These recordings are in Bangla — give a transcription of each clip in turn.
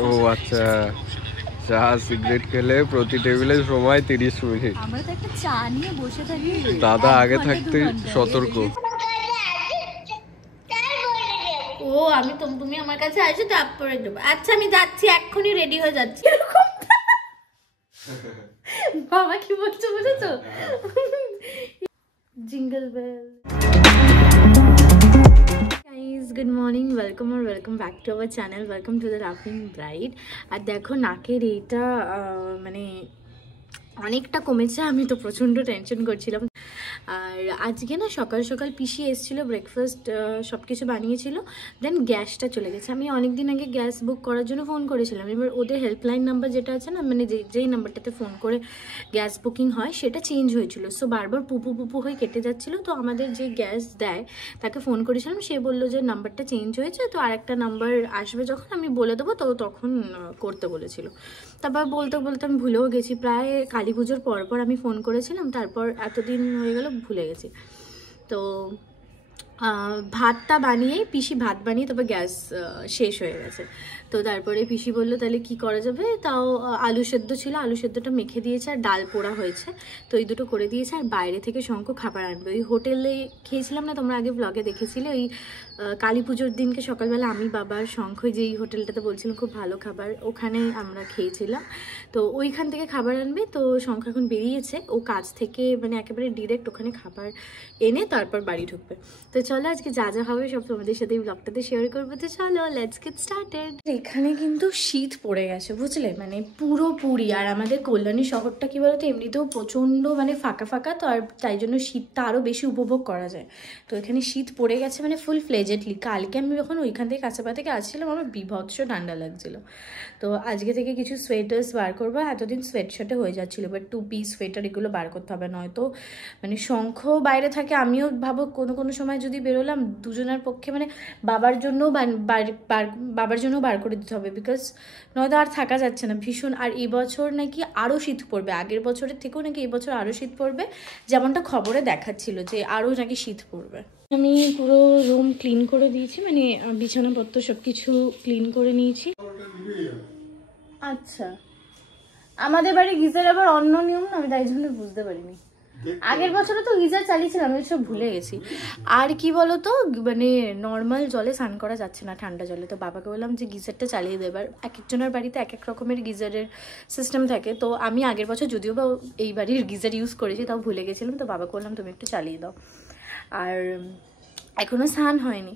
ও আচ্ছা, চা সিগারেট খেলে প্রতি টেবিলে সময় 30 মিনিট। আমরা তো একটা চা নিয়ে বসে থাকি, দাদা আগে থাকতে সতর্ক। ও আমি তুমি আমার কাছে আসো তারপরে দেবো। আচ্ছা আমি যাচ্ছি, এক্ষুনি রেডি হয়ে যাচ্ছি। বাবা কি বলছো বুঝেছো? Jingle bell. Guys good morning, welcome back to our channel, welcome to the লাফিং ব্রাইড। আর দেখো নাকের এইটা মানে অনেকটা কমেছে, আমি তো প্রচণ্ড টেনশন করছিলাম। আর আজকে না সকাল সকাল পিসি এসেছিলো, ব্রেকফাস্ট সব কিছু বানিয়েছিল, দেন গ্যাসটা চলে গেছে। আমি অনেক দিন আগে গ্যাস বুক করার জন্য ফোন করেছিলাম, এবার ওদের হেল্পলাইন নাম্বার যেটা আছে না, মানে যেই নাম্বারটাতে ফোন করে গ্যাস বুকিং হয় সেটা চেঞ্জ হয়েছিল। সো বারবার পুপু হয়ে কেটে যাচ্ছিলো। তো আমাদের যে গ্যাস দেয় তাকে ফোন করেছিলাম, সে বললো যে নাম্বারটা চেঞ্জ হয়েছে, তো আরেকটা নাম্বার আসবে যখন আমি বলে দেবো, তো তখন করতে বলেছিল। তারপর বলতে আমি ভুলেও গেছি, প্রায় কালী পুজোর পর আমি ফোন করেছিলাম, তারপর এতদিন হয়ে গেল ভুলে গেছি। তো ভাতটা বানিয়ে পিসি ভাত বানিয়ে তারপর গ্যাস শেষ হয়ে গেছে। তো তারপরে পিসি বললো তাহলে কি করা যাবে, তাও আলু সেদ্ধ ছিল, আলু সেদ্ধটা মেখে দিয়েছে, আর ডাল পোড়া হয়েছে, তো এই দুটো করে দিয়েছে। আর বাইরে থেকে শঙ্খ খাবার আনবে, ওই হোটেলে খেয়েছিলাম না, তোমরা আগে ব্লগে দেখেছিলে, ওই কালী পুজোর দিনকে সকালবেলা আমি বাবার শঙ্খ যেই হোটেলটাতে বলছিলাম খুব ভালো খাবার, ওখানে আমরা খেয়েছিলাম। তো ওইখান থেকে খাবার আনবে। তো শঙ্খ এখন বেরিয়েছে, ও কাজ থেকে মানে একেবারে ডিরেক্ট ওখানে খাবার এনে তারপর বাড়ি ঢুকবে। তো চলো আজকে যা যা হবে সব তোমাদের সাথে এই ব্লগটাতে শেয়ার করবো। তো চলো লেটস গেট স্টার্টেড। এখানে কিন্তু শীত পড়ে গেছে বুঝলে, মানে পুরোপুরি। আর আমাদের কল্যাণী শহরটা কি বলতো এমনিতেও প্রচণ্ড মানে ফাঁকা, তো আর তাই জন্য শীতটা আরও বেশি উপভোগ করা যায়। তো এখানে শীত পড়ে গেছে মানে ফুল ফ্লেজেডলি। কালকে আমি যখন ওইখান থেকে কাছাপা থেকে আসছিলাম আমার বিভৎস ঠান্ডা লাগছিল। তো আজকে থেকে কিছু সোয়েটার্স বার করবো, এতদিন সোয়েটশার্টে হয়ে যাচ্ছিলো, বাট 2 পিস সোয়েটার এগুলো বার করতে হবে, নয়তো মানে শঙ্খ বাইরে থাকে, আমিও ভাবো কোনো সময় যদি বেরোলাম দুজনের পক্ষে মানে বাবার জন্য বার করে দিতে হবে, বিকজ নয়তো আর থাকা যাচ্ছে না ভীষণ। আর এবছর নাকি আরও শীত পড়বে, আগের বছরের থেকেও নাকি এবছর আরও শীত পড়বে, যেমনটা খবরে দেখাচ্ছিল যে আরও নাকি শীত পড়বে। আমি পুরো রুম ক্লিন করে দিয়েছি, মানে বিছানাপত্র সব কিছু ক্লিন করে নিয়েছি। আচ্ছা আমাদের বাড়ি গিজার আবার অন্য নিয়ম না, আমি তাই জন্য বুঝতে পারিনি। আগের বছরে তো গিজার চালিয়েছিলাম, আমি সব ভুলে গেছি। আর কি বলতো মানে নর্মাল জলে স্নান করা যাচ্ছে না ঠান্ডা জলে, তো বাবাকে বললাম যে গিজারটা চালিয়ে দেবার। এক একজনের বাড়িতে এক এক রকমের গিজারের সিস্টেম থাকে, তো আমি আগের বছর যদিও বা এই বাড়ির গিজার ইউজ করেছি তাও ভুলে গেছিলাম, তো বাবাকে বললাম তুমি একটু চালিয়ে দাও। আর এখনো স্নান হয়নি,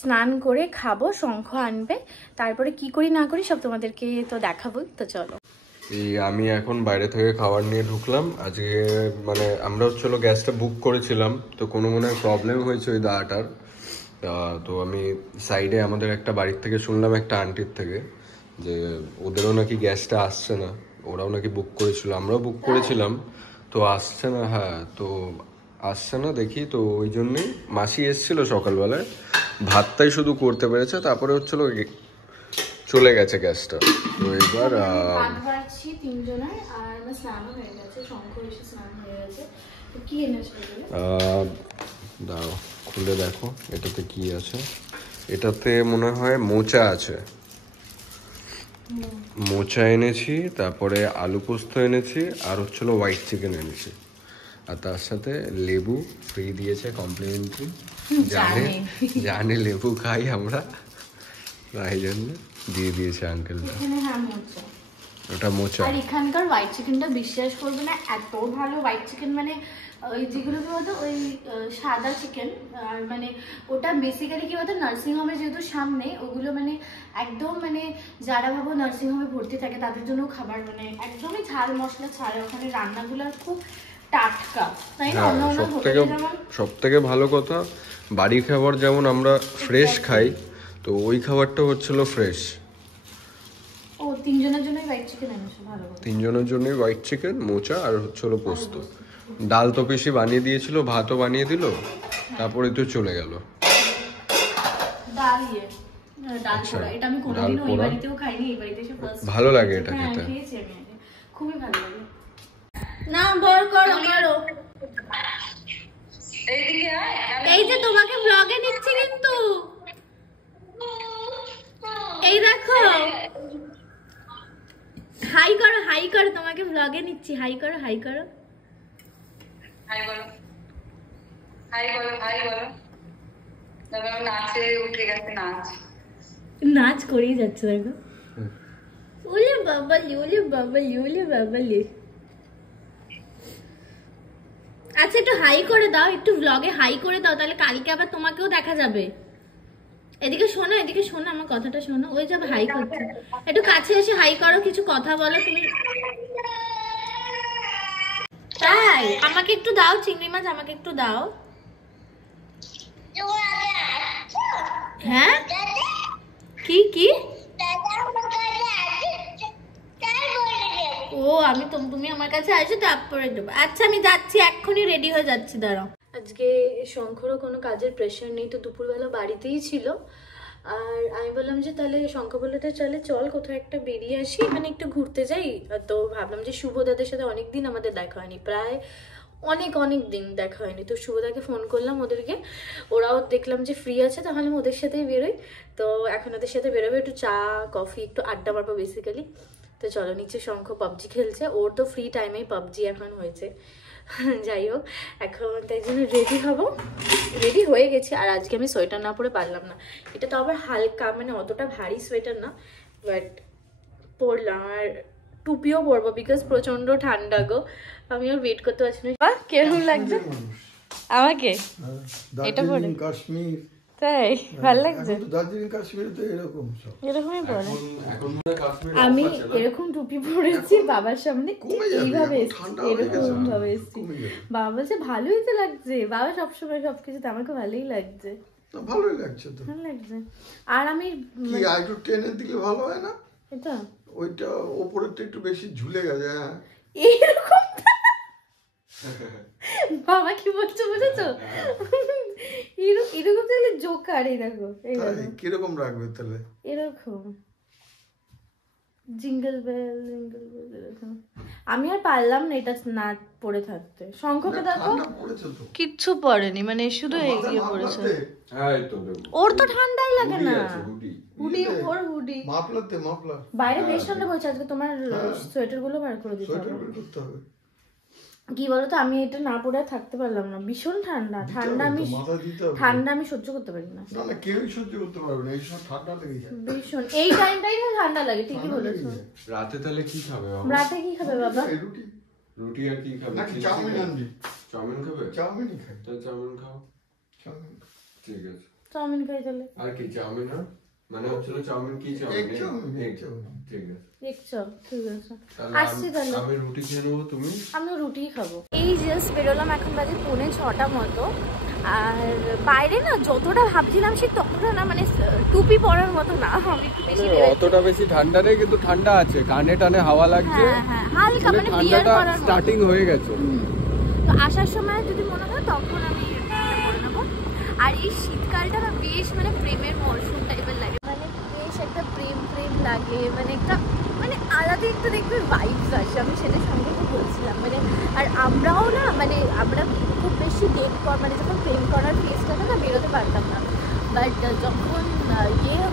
স্নান করে খাবো, শঙ্খ আনবে, তারপরে কি করি না করি সব তোমাদেরকে তো দেখাবোই। তো চলো এই আমি এখন বাইরে থেকে খাবার নিয়ে ঢুকলাম। আজকে মানে আমরা হচ্ছিলো গ্যাসটা বুক করেছিলাম, তো কোনো মনে হয় প্রবলেম হয়েছে ওই দাঁড়াটার। তো আমি সাইডে আমাদের একটা বাড়ির থেকে শুনলাম একটা আন্টির থেকে যে ওদেরও নাকি গ্যাসটা আসছে না, ওরাও নাকি বুক করেছিল, আমরাও বুক করেছিলাম, তো আসছে না। হ্যাঁ তো আসছে না দেখি, তো ওই জন্যই মাসি এসেছিলো সকালবেলায়, ভাতটাই শুধু করতে পেরেছে, তারপরে হচ্ছিলো চলে গেছে গ্যাসটা। তো এবার দাঁড়াও খুলে দেখো এটাতে কি আছে। এটাতে মনে হয় মোচা আছে, মোচা এনেছি, তারপরে আলু পোস্ত এনেছি, আর হচ্ছিল হোয়াইট চিকেন এনেছি, আর তার সাথে লেবু ফ্রি দিয়েছে কমপ্লিমেন্টারি। জানে লেবু খাই আমরা, তাই জন্য দিয়ে দিয়েছে আঙ্কেলটা। ওটা মোচা। আর এখানকার হোয়াইট চিকেনটা বিশ্বাস করবে না, এত ভালো হোয়াইট চিকেন, মানে ওই যেগুলো কি বলতো ওই সাদা চিকেন, আর মানে ওটা বেসিক্যালি কি বলতো নার্সিং হোমে যেহেতু সামনে, ওগুলো মানে একদম মানে যারা ভাবো নার্সিং হোমে ভর্তি থাকে তাদের জন্য খাবার, মানে একদমই ঝাল মশলা ছাড়া, ওখানে রান্নাগুলো খুব টাটকা, তাই না? সব থেকে ভালো কথা বাড়ি খাবার যেমন আমরা ফ্রেশ খাই, তো ওই খাবারটা হচ্ছিল ফ্রেশ। ও তিনজনের জন্যই হোয়াইট চিকেন এনেছো, ভালো কথা। তিনজনের জন্যই হোয়াইট চিকেন, মোচা আর হচ্ছিল পোস্ত। ডাল তো পিসি বানিয়ে দিয়েছিল, ভাতও বানিয়ে দিল, তারপরে তো চলে গেল। ভালো লাগে এটা খেতে, খুবই ভালো লাগে। না বড় করো করো, এই যে তোমাকে ব্লগে নিচ্ছি কিন্তু, এই দেখো, হাই করো, হাই করো, তোমাকে ব্লগে নিচ্ছি, হাই করো, হাই করো, হাই বলো, হাই বলো, হাই বলো। তারপর নাচে উঠে গেছে, নাচ করেই যাচ্ছে দেখো। ওলে বাবালি, ওলে বাবালি, ওলে বাবালি। আচ্ছা একটু হাই করে দাও, একটু ব্লগে হাই করে দাও, তাহলে কালকে আবার তোমাকেও দেখা যাবে। এদিকে শোনো, এদিকে শোনো, আমার কথাটা শোনো। ওই যাবে হাই করতে, একটু কাছে এসে হাই করো, কিছু কথা বলো তুমি। তাই আমাকে একটু দাও চিংড়ি মাছ, আমাকে একটু দাও। হ্যাঁ কি কি? ও আমি তুমি আমার কাছে আসো, তারপরে দেবো। আচ্ছা আমি যাচ্ছি, এক্ষুনি রেডি হয়ে যাচ্ছি, দাঁড়াও। আজকে শঙ্করও কোনো কাজের প্রেশার নেই, তো দুপুরবেলা বাড়িতেই ছিল। আর আমি বললাম যে তাহলে শঙ্খ বললে চলে চল কোথাও একটা বেরিয়ে আসি, মানে একটু ঘুরতে যাই। তো ভাবলাম যে শুভদাদের সাথে অনেকদিন আমাদের দেখা হয়নি, প্রায় অনেক দিন দেখা হয়নি। তো শুভদাকে ফোন করলাম ওদেরকে, ওরাও দেখলাম যে ফ্রি আছে, তাহলে আমি ওদের সাথেই বেরোই। তো এখন ওদের সাথে বেরোবে, একটু চা কফি একটু আড্ডা মারবো বেসিক্যালি। তো চলো, নিচে শঙ্খ পাবজি খেলছে, ওর তো ফ্রি টাইমেই পাবজি এখন হয়েছে। যাই হোক, এখন তাই জন্য রেডি হব, রেডি হয়ে গেছি। আর আজকে আমি সোয়েটার না পরে পারলাম না, এটা তো আবার হালকা, মানে অতটা ভারী সোয়েটার না, বাট পরলাম। আর টুপিও পরবো, বিকজ প্রচন্ড ঠান্ডা গো, আমি আর ওয়েট করতে পারছি না। বাহ কেমন লাগছে আমাকে এটা পরে? কাশ্মীর, তাই ভালো লাগছে? দার্জিলিং কাশ্মীরে তো এরকম সব এরকমই পরে। এখন কাশ্মীর আমি এরকম টুপি পরেছি বাবার সামনে, এইভাবে এরকম ভাবে এসেছি। বাবা বলছে ভালোই তো লাগছে, বাবা সবসময় সবকিছুতে আমাকে ভালোই লাগছে। ভালোই লাগছে তো, ভালো লাগছে। আর আমি কি একটু টেনে দিলে ভালো হয় না? এটা ওইটা ওপরেরটা একটু বেশি ঝুলে গেছে। হ্যাঁ এরকম বাবা কি বলছো বুঝেছো? এরকম তাহলে জোকার, এই দেখো, এই দেখো কিরকম রাখবে তাহলে? এরকম জিঙ্গল বেল জিঙ্গল বেল এরকম। আমি আর পারলাম না এটা না পরে থাকতে। শঙ্খকে দেখো কিচ্ছু পরেনি, মানে শুধু এগিয়ে পড়েছে। ওর তো ঠান্ডাই লাগে না, হুডি ওর হুডি। মাফলার বাইরে বেশ ঠান্ডা পড়েছে আজকে, তোমার সোয়েটার গুলো বার করে দিতে হবে। কি বলতো, আমি এটা না পরে থাকতে পারলাম না, ভীষণ ঠান্ডা। ঠান্ডা আমি সহ্য করতে পারি না। না কেউই সহ্য করতে পারবে না, এই সময় ঠান্ডা লেগে যায় ভীষণ। এই টাইমটাই না ঠান্ডা লাগে, ঠিকই বলেছো। রাতে তাহলে কি খাবে বাবা? রাতে কি খাবে বাবা? রুটি আর কি খাবে? নাকি চাউমিন আনবি? চাউমিন খাবে? চাউমিনই খাই। তাহলে চাউমিন খাও। চাউমিন ঠিক আছে, চাউমিন খাই তাহলে। আর কি চাউমিন? না মানে হচ্ছিল চাউমিন, কি চাউমিন? এক চাউমিন। ঠিক আছে, এক চাও, ঠিক আছে আসছি তাহলে। আমি রুটি খেয়ে নেবো, তুমি? আমি রুটিই খাবো। এই জাস্ট বেরোলাম, এখন বাজে 6:45 মতো। আর বাইরে না যতটা ভাবছিলাম সে ততটা না, মানে টুপি পরার মতো না। আমি একটু বেশি অতটা বেশি ঠান্ডা নেই, কিন্তু ঠান্ডা আছে, কানে টানে হাওয়া লাগছে। হ্যাঁ হালকা, মানে বিয়ার করার স্টার্টিং হয়ে গেছে। তো আসার সময় যদি মনে হয় তখন আমি পরে নেবো। আর এই শীতকালটা না বেশ মানে প্রেমের মরশুম টাইপের লাগে, মানে বেশ একটা প্রেম লাগে, মানে একটা মানে আলাদা একটা দেখবে ভাইবস আসে। আমি সেটা সঙ্গে বলছিলাম, মানে আর আমরাও না, মানে আমরা খুব বেশি ডেট মানে যখন প্রেম করার ফেজটাতে না বেরোতে পারতাম না, বাট যখন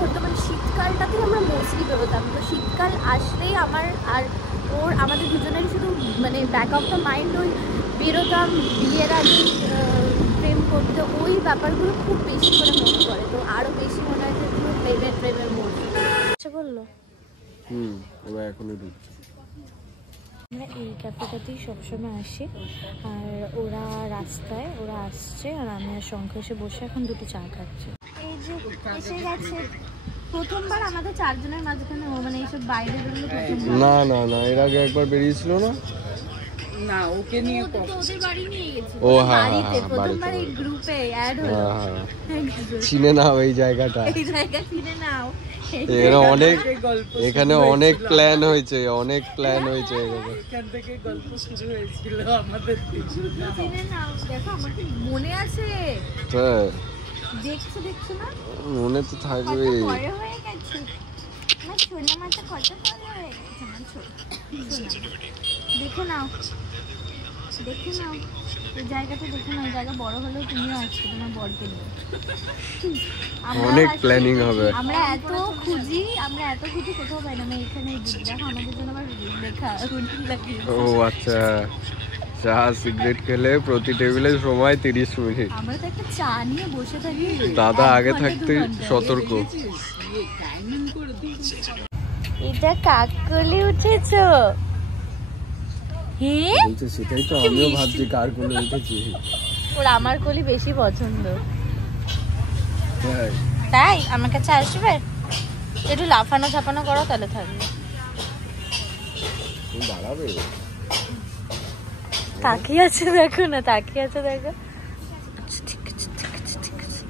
হতো মানে শীতকালটাতে আমরা মোস্টলি বেরোতাম। তো শীতকাল আসলেই আমার আর ওর, আমাদের দুজনেরই শুধু মানে ব্যাক অফ দ্য মাইন্ড ওই বেরোতাম, বিয়ের আগে প্রেম করতে, ওই ব্যাপারগুলো খুব বেশি করে মনে করে। তো আরও বেশি মনে হয় যে পুরো প্রেমের মোড়। আচ্ছা বললো এবার এখনই ঢুকছি। আমরা এই ক্যাফেটাতেই সবসময় আসি, আর ওরা রাস্তায় ওরা আসছে, আর আমি আর শঙ্খ এসে বসে এখন দুটো চা খাচ্ছি। এই যে এসে গেছে প্রথমবার আমাদের চারজনের মাঝখানে, মানে এইসব বাইরে বেরোলো প্রথমবার। না না না, এর আগে একবার বেরিয়েছিল না? না ওকে নিয়ে তো ওদের বাড়ি নিয়ে গেছি। ও হ্যাঁ, বাড়িতে প্রথমবার এই গ্রুপে অ্যাড হলো। চিনে নাও এই জায়গাটা, এই জায়গা চিনে নাও। এখানে অনেক প্ল্যান হয়েছে, অনেক প্ল্যান হয়েছে। এখান থেকে গল্প শুরু হয়েছিল আমাদের। চিনে নাও, দেখো আমার কি মনে আছে। হ্যাঁ দেখছো না, মনে তো থাকবে। পরে হয়ে গেছে আমার সোনা মাটা, কত পরে হয়ে গেছে আমার সোনা। দেখে নাও এই জায়গাটা, দেখে নাও। জায়গা বড় হলেও তুমিও আসছো তোমার বরকে নিয়ে। অনেক প্ল্যানিং হবে। আমরা এত খুঁজি, এত কিছু কোথাও পাই না, আমি এখানে দেখো আমাদের জন্য আবার লেখা রুটি লাগিয়ে। ও আচ্ছা, চা সিগারেট খেলে প্রতি টেবিলে সময় 30 মিনিট। আমরা তো একটা চা নিয়ে বসে থাকি, দাদা আগে থাকতে সতর্ক। এটা কাকলি উঠেছো? বলছে সেটাই তো আমিও ভাবছি কার কোলে উঠেছি। ওর আমার কলি বেশি পছন্দ। হ্যাঁ তাই আমার কাছে আসবে, একটু লাফানো ঝাপানো করো তাহলে থাকবে। দাঁড়াবে, তাকিয়ে আছে দেখো না, তাকিয়ে আছে দেখো। আচ্ছা ঠিক আছে ঠিক আছে ঠিক আছে।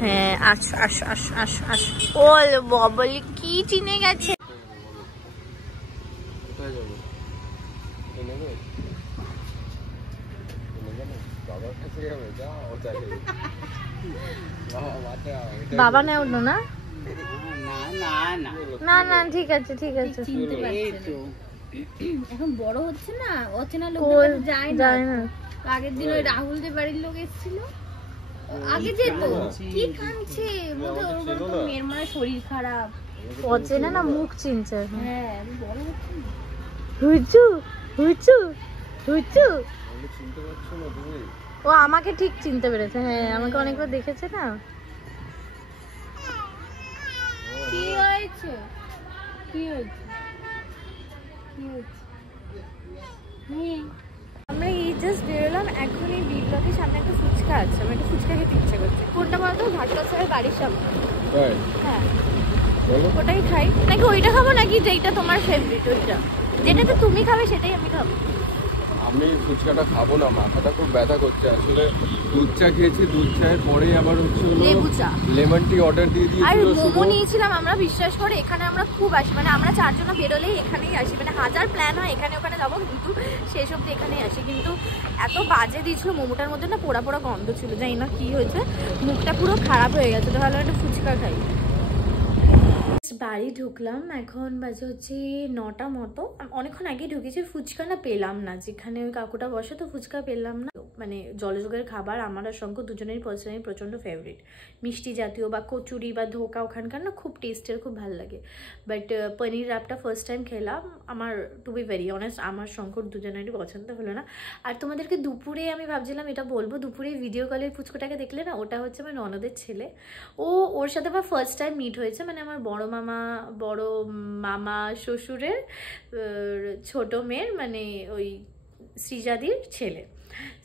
হ্যাঁ আসো আসো আসো আসো আসো। ওল ববলি কি চিনে গেছে। কোথায় যাবো? নেবে বাবার কাছে যাবে, যাও চাইলে। বাবা নেই উঠলো না? না না না না না ঠিক আছে ঠিক আছে। চিনতে এই তো এখন বড় হচ্ছে না, অচেনা লোক যায় না। আগের দিন ওই রাহুলদের বাড়ির লোক এসেছিল, আগে যেত কি কাঁদছে, বোধহয় ওর কোনো মেয়ের মানে শরীর খারাপ, অচেনা না মুখ চিনছে। হ্যাঁ বড় হচ্ছে না। হুচু হুচু হুচু, চিনতে পারছো না তুমি? ও আমাকে ঠিক চিনতে পেরেছে, হ্যাঁ আমাকে অনেকবার দেখেছে না। কি হয়েছে কি হয়েছে কি হয়েছে? আমরা এই জাস্ট বেরোলাম এখন, এই বি ব্লকের সামনে একটা ফুচকা আছে, আমি একটা ফুচকা খেতে ইচ্ছা করছে। কোনটা বলতো? ঘাটকা স্যারের বাড়ির সামনে। হ্যাঁ ওটাই খাই নাকি ওইটা খাবো, নাকি যেটা তোমার ফেভারিট ওইটা, যেটাতে তুমি খাবে সেটাই আমি খাবো। আমি ফুচকাটা খাবো না, মাথাটা খুব ব্যথা করছে আসলে। দুধ চা খেয়েছি, দুধ চায়ের পরে আবার হচ্ছে লেবু চা, লেমন টি অর্ডার দিয়ে আর দিয়েছিল। মোমো নিয়েছিলাম আমরা, বিশ্বাস করে এখানে আমরা খুব আসি, মানে আমরা চারজনা বেরোলেই এখানেই আসি, মানে হাজার প্ল্যান হয় এখানে ওখানে যাবো কিন্তু শেষ অব্দি এখানেই আসি। কিন্তু এত বাজে দিয়েছিল মোমোটার মধ্যে না, পোড়া পোড়া গন্ধ ছিল, জানি না কি হয়েছে, মুখটা পুরো খারাপ হয়ে গেছে। তো ভালো একটা ফুচকা খাই। বাড়ি ঢুকলাম, এখন বাজে হচ্ছে 9টা মতো। অনেকক্ষণ আগে ঢুকেছি, ফুচকা না পেলাম না, যেখানে ওই কাকুটা বসে তো ফুচকা পেলাম না। মানে জলযোগের খাবার আমার আর শঙ্কর দুজনেরই পার্সোনালি প্রচণ্ড ফেভারিট, মিষ্টি জাতীয় বা কচুরি বা ধোকা ওখানকার না খুব টেস্টের, খুব ভালো লাগে। বাট পনির র্যাপটা ফার্স্ট টাইম খেলাম, আমার টু বি ভেরি অনেস্ট আমার শঙ্কর দুজনেরই পছন্দ হলো না। আর তোমাদেরকে দুপুরে আমি ভাবছিলাম এটা বলবো, দুপুরে ভিডিও কলের ফুচকাটাকে দেখলে না, ওটা হচ্ছে আমার ননদের ছেলে, ওর সাথে আমার ফার্স্ট টাইম মিট হয়েছে, মানে আমার বড় মামা শ্বশুরের ছোট মেয়ের মানে ওই সৃজাদির ছেলে।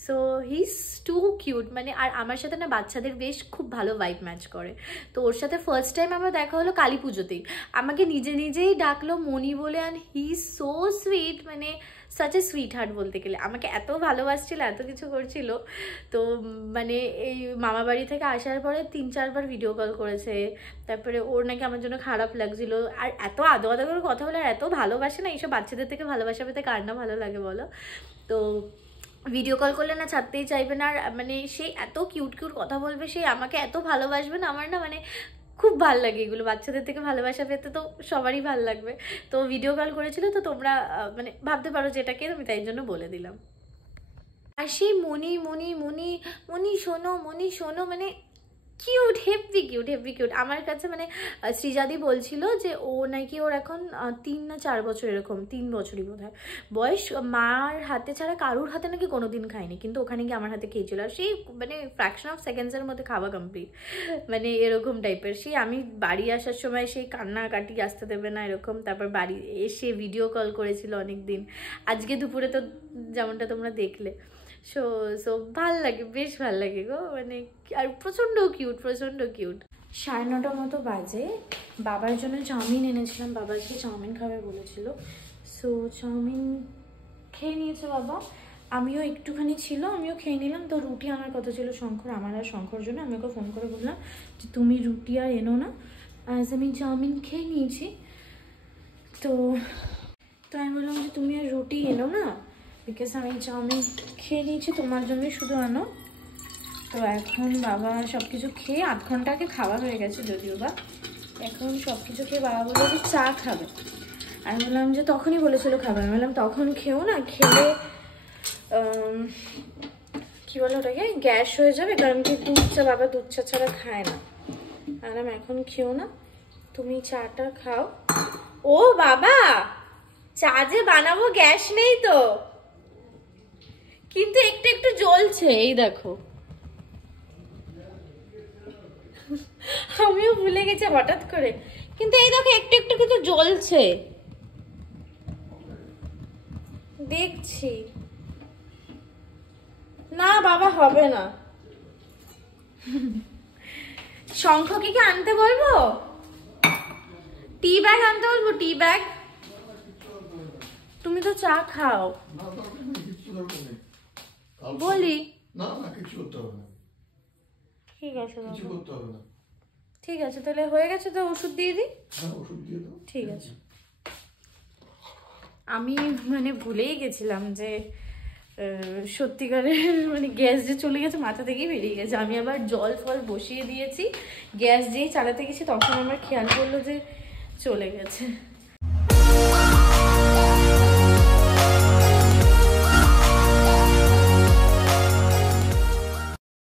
So he is too cute, মানে আর আমার সাথে না বাচ্চাদের বেশ খুব ভালো ভাইব ম্যাচ করে। তো ওর সাথে ফার্স্ট টাইম আমার দেখা হলো কালী পুজোতেই, আমাকে নিজেই ডাকলো মনি বলে, and he is so sweet, মানে সাচ এ সুইট হার্ট বলতে গেলে। আমাকে এত ভালোবাসছিল, এত কিছু করছিল। তো মানে এই মামা বাড়ি থেকে আসার পরে 3-4 বার ভিডিও কল করেছে, তারপরে ওর নাকি আমার জন্য খারাপ লাগছিল, আর এত আদো আদো করে কথা বলে, আর এত ভালোবাসে না, এইসব বাচ্চাদের থেকে ভালোবাসা পেতে কার না ভালো লাগে বলো। তো ভিডিও কল করলে না ছাড়তেই চাইবে না, আর মানে সেই এত কিউট কথা বলবে, সেই আমাকে এত ভালোবাসবে না, আমার না মানে খুব ভালো লাগে এগুলো, বাচ্চাদের থেকে ভালোবাসা পেতে তো সবারই ভালো লাগবে। তো ভিডিও কল করেছিল, তো তোমরা মানে ভাবতে পারো যেটাকে, আমি তাই জন্য বলে দিলাম। আর সেই মনি শোনো মানে কিউট, হেভি কিউট আমার কাছে। মানে সৃজাদি বলছিল যে ও নাকি ওর এখন 3 না 4 বছর, এরকম 3 বছরই বোধ হয় বয়স, মার হাতে ছাড়া কারুর হাতে নাকি কোনোদিন খায়নি, কিন্তু ওখানে গিয়ে আমার হাতে খেয়েছিল, আর সেই মানে ফ্র্যাকশন অফ সেকেন্ডসের মধ্যে খাওয়া কমপ্লিট, মানে এরকম টাইপের। সেই আমি বাড়ি আসার সময় সেই কান্নাকাটি আসতে দেবে না এরকম, তারপর বাড়ি এসে ভিডিও কল করেছিল অনেক দিন, আজকে দুপুরে তো যেমনটা তোমরা দেখলে। সো ভাল লাগে, বেশ ভাল লাগে গো, মানে আর প্রচণ্ড কিউট 9:30 মতো বাজে। বাবার জন্য চাউমিন এনেছিলাম, বাবা আজকে চাউমিন খাবে বলেছিল, সো চাউমিন খেয়ে নিয়েছে বাবা, আমিও একটুখানি ছিল, আমিও খেয়ে নিলাম। তো রুটি আনার কথা ছিল শঙ্কর, আমার আর শঙ্কর জন্য। আমি ওকে ফোন করে বললাম যে তুমি রুটি আর এনো না, আজ আমি চাউমিন খেয়ে নিয়েছি। তো আমি বললাম যে তুমি আর রুটি এনো না, বিকজ আমি চাউমিন খেয়ে নিয়েছি, তোমার জন্যই শুধু আনো। তো এখন বাবা সব কিছু খেয়ে 8 ঘন্টা আগে খাওয়া হয়ে গেছে যদিও বা, এখন সব কিছু খেয়ে বাবা বললো যে চা খাবে। আমি বললাম যে তখনই বলেছিল খাবে, আমি বললাম তখন খেও না, খেলে কি বলে ওটাকে গ্যাস হয়ে যাবে, কারণ কি বাবা দুধ চা ছাড়া খায় না। বললাম এখন খেও না। তুমি চাটা খাও। ও বাবা, চা যে বানাবো গ্যাস নেই তো, কিন্তু একটু একটু জ্বলছে, এই দেখো। আমিও ভুলে গেছি হঠাৎ করে, কিন্তু এই দেখো একটু একটু কিন্তু জ্বলছে, দেখছি। না বাবা, হবে না। শঙ্খ কি আনতে বলবো? টি ব্যাগ আনতে বলবো? টি ব্যাগ? তুমি তো চা খাও। না দরকার নেই, কিচ্ছু দরকার নেই। বলি না না, কিছু করতে হবে না, ঠিক আছে কিছু বাবা। করতে হবে না। ঠিক আছে, তাহলে হয়ে গেছে তো, ওষুধ দিয়ে দিই। হ্যাঁ, ওষুধ দিয়ে দাও। ঠিক আছে। আমি মানে ভুলেই গেছিলাম যে সত্যিকারের মানে গ্যাস যে চলে গেছে মাথা থেকেই বেরিয়ে গেছে। আমি আবার জল ফল বসিয়ে দিয়েছি, গ্যাস যেই চালাতে গেছি তখন আমার খেয়াল করলো যে চলে গেছে।